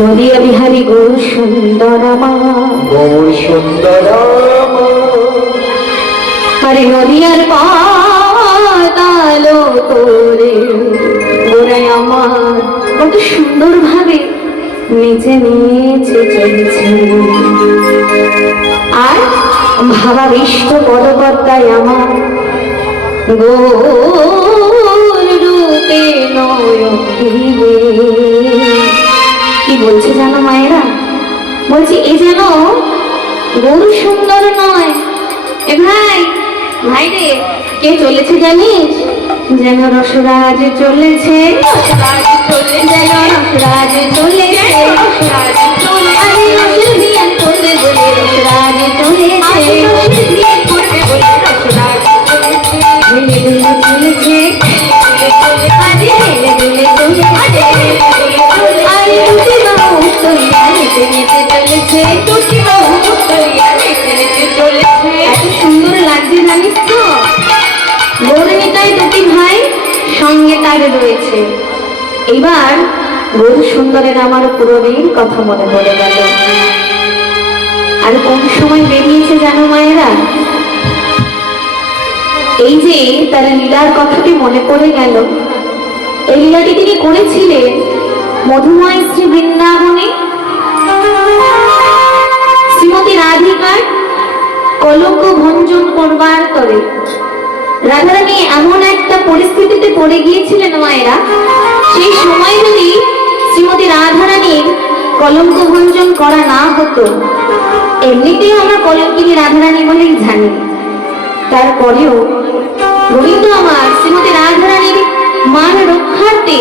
নদিয়া বিহারী গৌর সুন্দর আমার গৌর সুন্দর আরে নদিয়ার পাতালো তোরে গোড়ায় আমার কত সুন্দর ভাবে নেচে নেচে চলেছে। আর ভাবাবিষ্ট পদপদ্মায় আমার গোর রূপে কি বলছে জানো মায়েরা? বলছি, এ যেন গরু সুন্দর নয়। এ ভাই ভাই রে, কে চলেছে জানিস? যেন রসরাজ চলেছে। যেন রসরাজ চলেছে। রসরাজ চলে আরে রসের বিয়ান রসরাজ চলেছে। সুন্দরের আমার পুরনের কথা মনে পড়ে গেল। আর কোন সময় বেরিয়েছে জানো মায়েরা? এই যে তার লীলার কথাটি মনে পড়ে গেল। এই লীলাটি তিনি করেছিলেন মধুময় শ্রী বৃন্দাবনে। শ্রীমতী রাধিকার কলঙ্ক ভঞ্জন করবার তরে। রাধারানী এমন একটা পরিস্থিতিতে পড়ে গিয়েছিলেন মায়েরা। সেই সময় যদি শ্রীমতী রাধারানীর কলঙ্ক ভঞ্জন করা না হতো। এমনিতেই আমরা কলঙ্কিনী রাধারানী বলেই জানি। তারপরেও গোবিন্দ আমার শ্রীমতী রাধারানীর মান রক্ষার্থে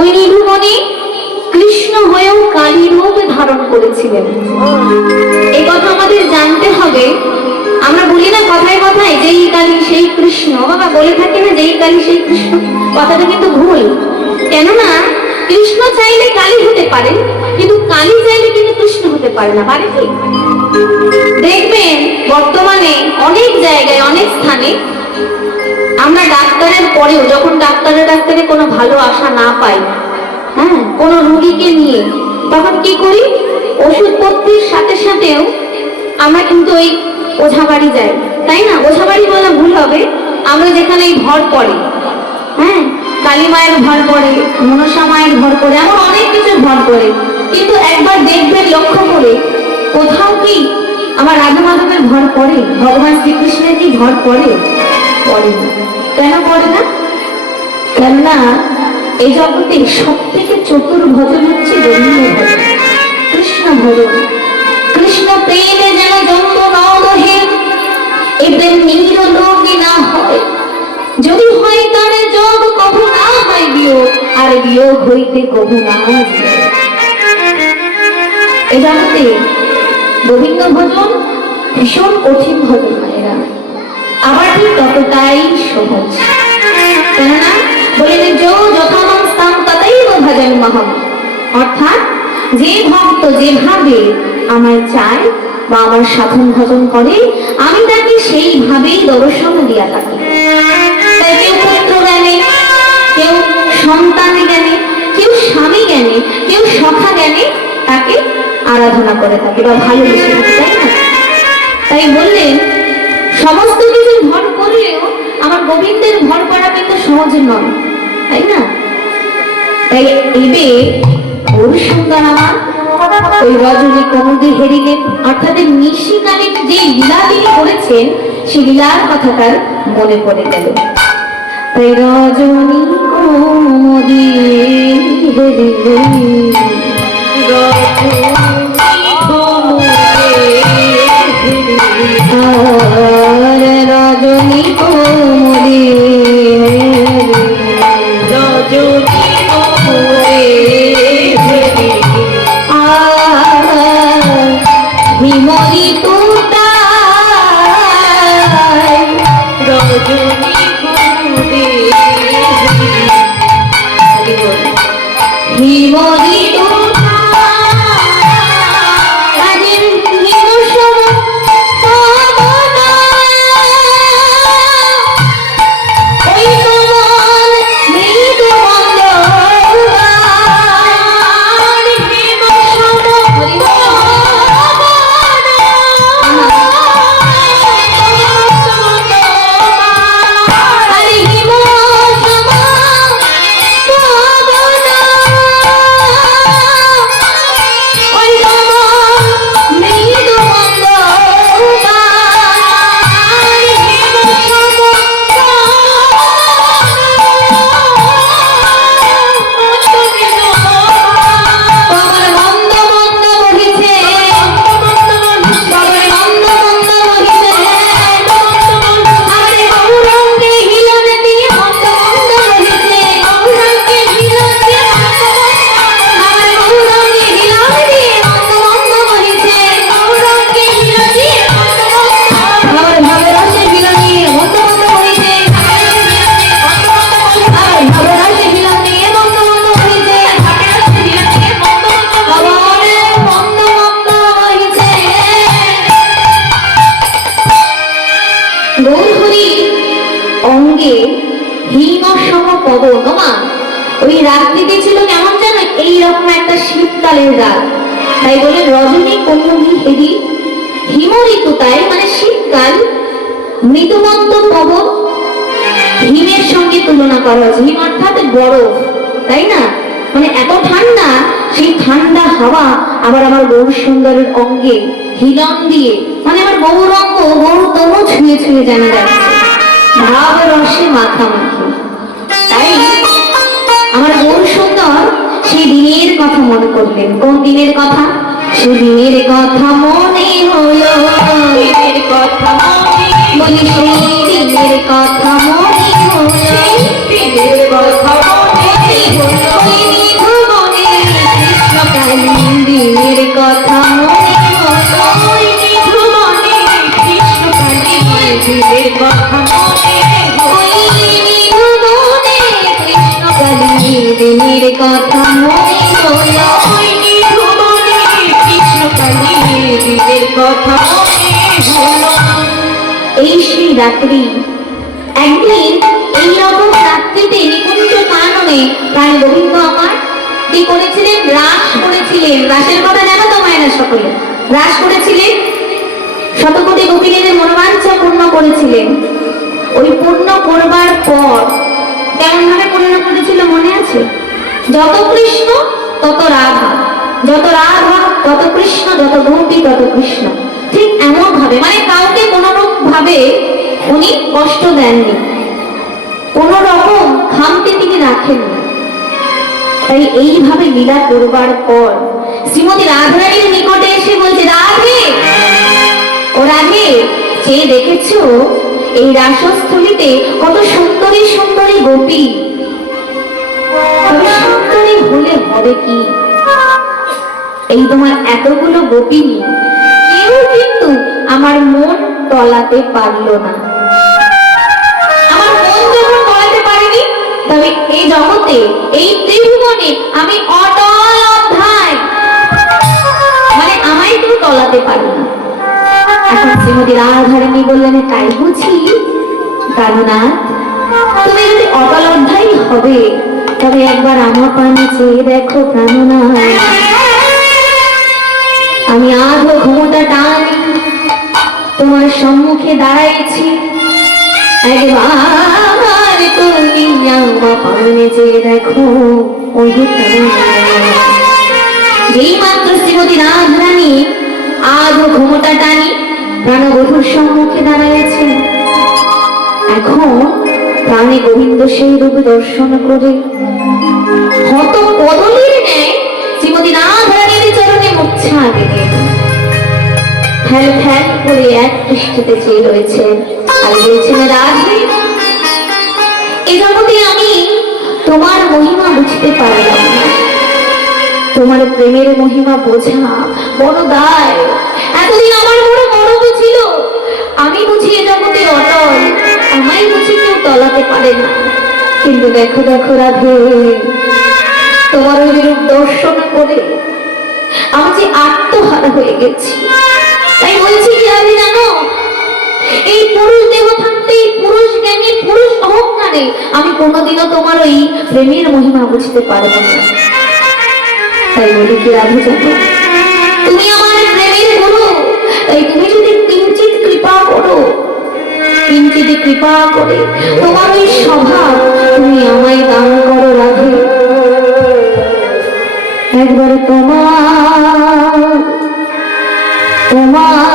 ওই নিরুমণি কৃষ্ণ হয়েও কালী রূপ ধারণ করেছিলেন। এই কথা আমাদের জানতে হবে। আমরা বলি না কথায় কথায়, যেই কালী সেই কৃষ্ণ। বাবা বলে থাকি না, যেই কালী সেই কৃষ্ণ। কথাটা কিন্তু ভুল। কেননা কৃষ্ণ চাইলে কালী হতে পারেন কিন্তু কালী চাইলে কিন্তু কৃষ্ণ হতে পারে না পারে কি? দেখবেন, বর্তমানে অনেক জায়গায়, অনেক স্থানে আমরা ডাক্তারের পরেও, যখন ডাক্তারের কাছ থেকে কোনো ভালো আশা না পাই হ্যাঁ কোনো রুগীকে নিয়ে, তখন কি করি? ওষুধপত্রের সাথে সাথেও আমরা কিন্তু ওই ওঝা বাড়ি যাই। তাই না? ওঝা বাড়ি বলা ভুল হবে। আমরা যেখানে এই ভর পড়ে হ্যাঁ কালী মায়ের ভর করে, মনসা মায়ের ভর করে এমন অনেক কিছুর ভর করে। কিন্তু একবার দেখবেন লক্ষ্য করে, কোথাও কি আমার রাধা মাধবের ভর পড়ে, ভগবান শ্রীকৃষ্ণের কি ভর পড়ে? পড়ে কেন পড়ে না? কেননা এই জগতে সব থেকে চতুর ভজন হচ্ছে গোবিন্দ ভজন কৃষ্ণ ভজন। কৃষ্ণ প্রেমে যেন জন্ম নহে এদের নীর লোকে না হয়। যদি হয় তার যোগ কভু না হয় বিয়োগ, আর বিয়োগ হইতে কভু না। এ জগতে গোবিন্দ ভজন ভীষণ কঠিন ভজন মায়েরা। আবার ঠিক ততটাই সহজ। কেননা বললেন যো যথামং স্থান ততই ভজন মহম অর্থাৎ, যে ভক্ত যেভাবে আমায় চায় বা আমার সাধন ভজন করে, আমি তাকে সেইভাবেই দর্শন দিয়া থাকি। কেউ পুত্র জ্ঞানে, কেউ সন্তান জ্ঞানে, কেউ স্বামী জ্ঞানে, কেউ সখা জ্ঞানে তাকে আরাধনা করে থাকে বা ভালোবেসে থাকে, তাই না? তাই বললেন সমস্ত কিছু ভর করলেও আমার গোবিন্দের ভর করা কিন্তু সহজ নয়, তাই না? তাই এবে ওর সুন্দর আমার ওই রজনী কমুদি হেরিলেন, অর্থাৎ নিশিকালীন যে লীলা তিনি করেছেন সেই লীলার কথা মনে পড়ে গেল। রজনী কমুদি রজনী আর রজনী কমুদি মৃদুমন্ত পবন হিমের সঙ্গে তুলনা করা হয়েছে হিম অর্থাৎ বরফ, তাই না? মানে এত ঠান্ডা, সেই ঠান্ডা হাওয়া আবার আমার গৌর সুন্দরের অঙ্গে হিলন দিয়ে মানে আমার গৌর অঙ্গ গৌরতম ছুঁয়ে ছুঁয়ে জানা যাচ্ছে। ভাব রসে মাখামাখি তাই আমার গৌর সুন্দর, সেই দিনের কথা মনে করলেন। কোন দিনের কথা? সেই দিনের কথা মনে হলো। কথা মনুষ্য কথা? রাত্রি। একদিন এই রকম রাত্রিতে নিকুঞ্জ কাননে প্রাণ গোবিন্দ আমার কি করেছিলেন রাস করেছিলেন। রাসের কথা জানো তো মায়েরা সকলে? রাস করেছিলেন? শতকোটি গোপীদের মনোবাঞ্ছা পূর্ণ করেছিলেন। ওই পূর্ণ করবার পর কেমন ভাবে পূর্ণ করেছিল মনে আছে? যত কৃষ্ণ, তত রাধা। যত রাধা, তত কৃষ্ণ, যত গোপী, তত কৃষ্ণ। ঠিক এমন ভাবে মানে কাউকে কোন ভাবে কষ্ট দেননি। কোন রকম খামতে তিনি রাখেননি। তাই এইভাবে লীলা করবার পর শ্রীমতী রাধারানীর নিকটে এসে বলছে, রাধে, ও রাধে সে দেখেছ এই রাসস্থলিতে কত সুন্দরী সুন্দরী গোপী। সুন্দরী হলে হবে কি? এই তোমার এতগুলো গোপিনী, কেউ কিন্তু আমার মন টলাতে পারল না। এই জগতে, এই ত্রিভুবনে আমি অটল অধ্যায়। মানে আমায় কেউ না। এখন শ্রীমতী বললেন, তাই বুঝি তুমি যদি অটল অধ্যায় হবে, তবে একবার আমার পানে চেয়ে দেখো প্রাণনাথ আমি আধো ক্ষমতা টানি, তোমার সম্মুখে দাঁড়াইছি, একবার পানে চেয়ে দেখো, ওই শ্রীমতী রাধারানী আধো ক্ষমতা টানি, প্রাণবধূর সম্মুখে দাঁড়াইছে এখন প্রাণে গোবিন্দ সেই রূপ দর্শন করে। হত কদলির ন্যায় শ্রীমতী রাধারানীর চরণে মুচ্ছা দিলেন। ফ্যাল ফ্যাল করে এক দৃষ্টিতে চেয়ে রয়েছে আর বলছেন, রাধে তোমার মহিমা বুঝতে পারলাম তোমার প্রেমের মহিমা বোঝা বড় দায় এতদিন আমার বড় মরদ ছিল। আমি বুঝি এ জগতে অটল, আমায় বুঝি কেউ তলাতে পারে না। কিন্তু দেখো দেখো রাধে, তোমার ওই রূপ দর্শন করে আমি যে আত্মহারা হয়ে গেছি। তাই বলছি কি রাধে জানো, এই পুরুষ দেহ থাকতে এই পুরুষ জ্ঞানী পুরুষ অহংকারে আমি কোনোদিনও তোমার ওই প্রেমের মহিমা বুঝতে পারব না। তাই বলি কি রাধে জানো তুমি আমার প্রেমের গুরু, তাই তুমি যদি কিঞ্চিত কৃপা করো, কিঞ্চিত কৃপা করে তোমার ওই স্বভাব তুমি আমায় দান করো রাধে। একবার তোমার তোমার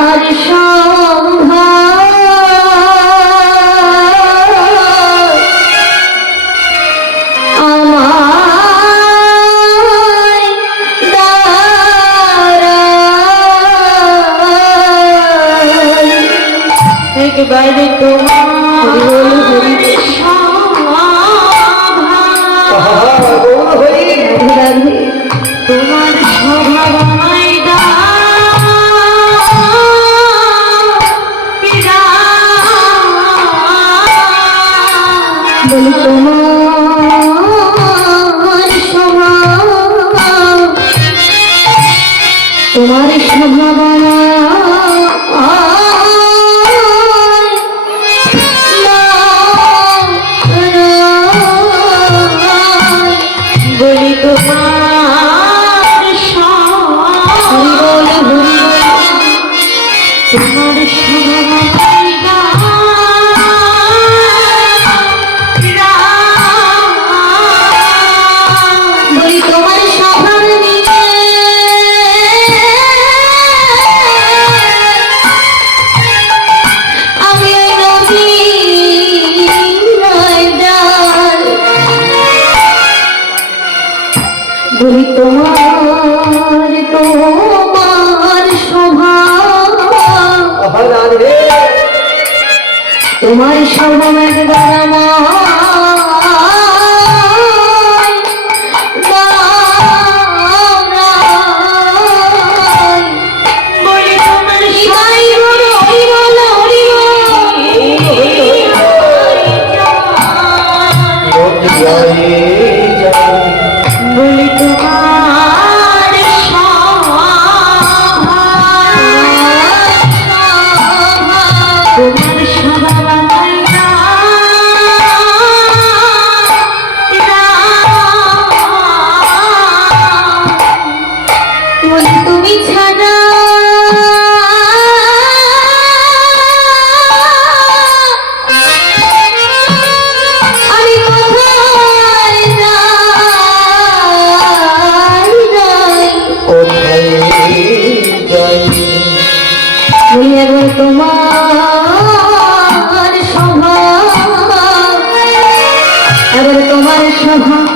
তোমার স্বভাব। তোমার স্বভাব শোভা